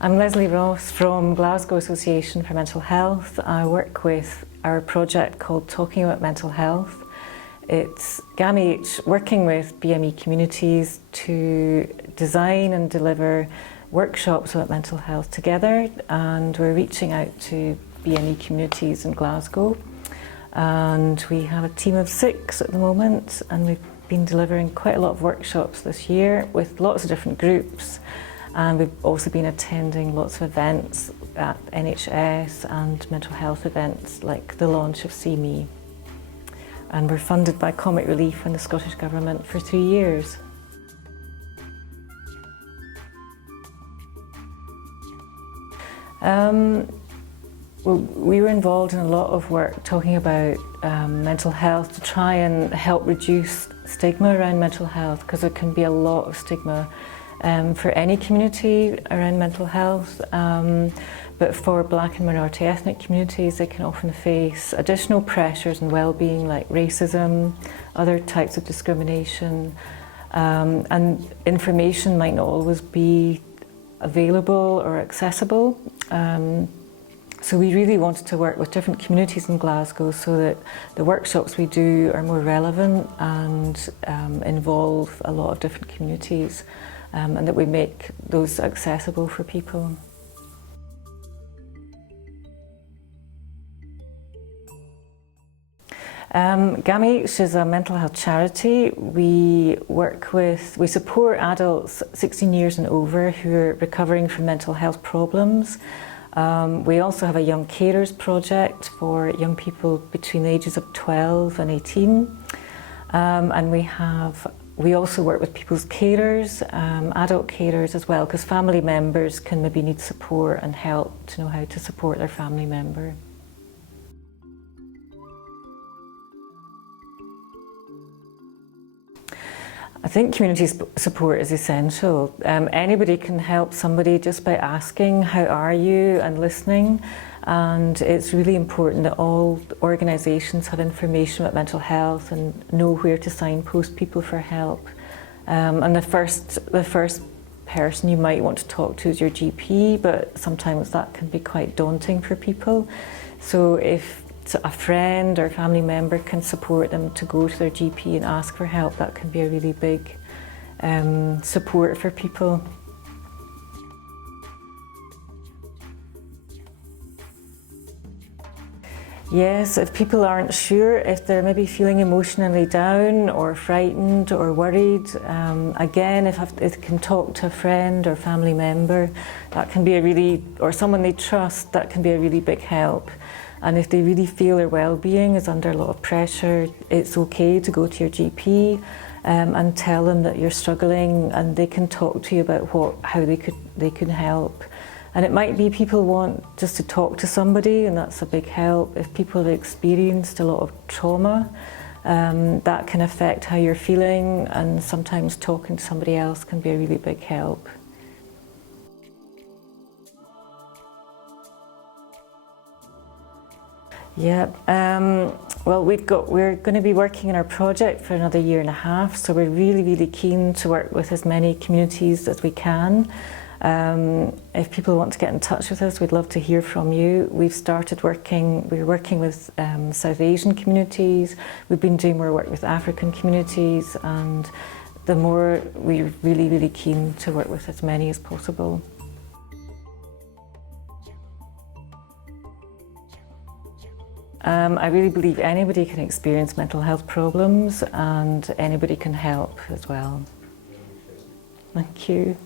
I'm Leslie Ross from Glasgow Association for Mental Health. I work with our project called Talking About Mental Health. It's GAMH working with BME communities to design and deliver workshops about mental health together, and we're reaching out to BME communities in Glasgow. And we have a team of 6 at the moment, and we've been delivering quite a lot of workshops this year with lots of different groups. And we've also been attending lots of events at NHS and mental health events like the launch of See Me. And we're funded by Comic Relief and the Scottish Government for 3 years. Well, we were involved in a lot of work talking about mental health to try and help reduce stigma around mental health, because there can be a lot of stigma for any community around mental health, but for Black and minority ethnic communities, they can often face additional pressures and well-being like racism, other types of discrimination, and information might not always be available or accessible. So we really wanted to work with different communities in Glasgow so that the workshops we do are more relevant and involve a lot of different communities, and that we make those accessible for people. GAMH is a mental health charity. We support adults 16 years and over who are recovering from mental health problems. We also have a young carers project for young people between the ages of 12 and 18. And we also work with people's carers, adult carers as well, because family members can maybe need support and help to know how to support their family member. I think community support is essential. Anybody can help somebody just by asking, how are you, and listening. And it's really important that all organisations have information about mental health and know where to signpost people for help. And the first person you might want to talk to is your GP, but sometimes that can be quite daunting for people. So if a friend or family member can support them to go to their GP and ask for help, that can be a really big support for people. Yes, if people aren't sure, if they're maybe feeling emotionally down or frightened or worried, again, if they can talk to a friend or family member, that can be or someone they trust, that can be a really big help. And if they really feel their well-being is under a lot of pressure, it's okay to go to your GP and tell them that you're struggling, and they can talk to you about how they can help. And it might be people want just to talk to somebody, and that's a big help. If people have experienced a lot of trauma, that can affect how you're feeling, and sometimes talking to somebody else can be a really big help. Yeah, well, we're going to be working in our project for another 1.5 years, so we're really, really keen to work with as many communities as we can. If people want to get in touch with us, we'd love to hear from you. We're working with South Asian communities, we've been doing more work with African communities, and we're really, really keen to work with as many as possible. I really believe anybody can experience mental health problems, and anybody can help as well. Thank you.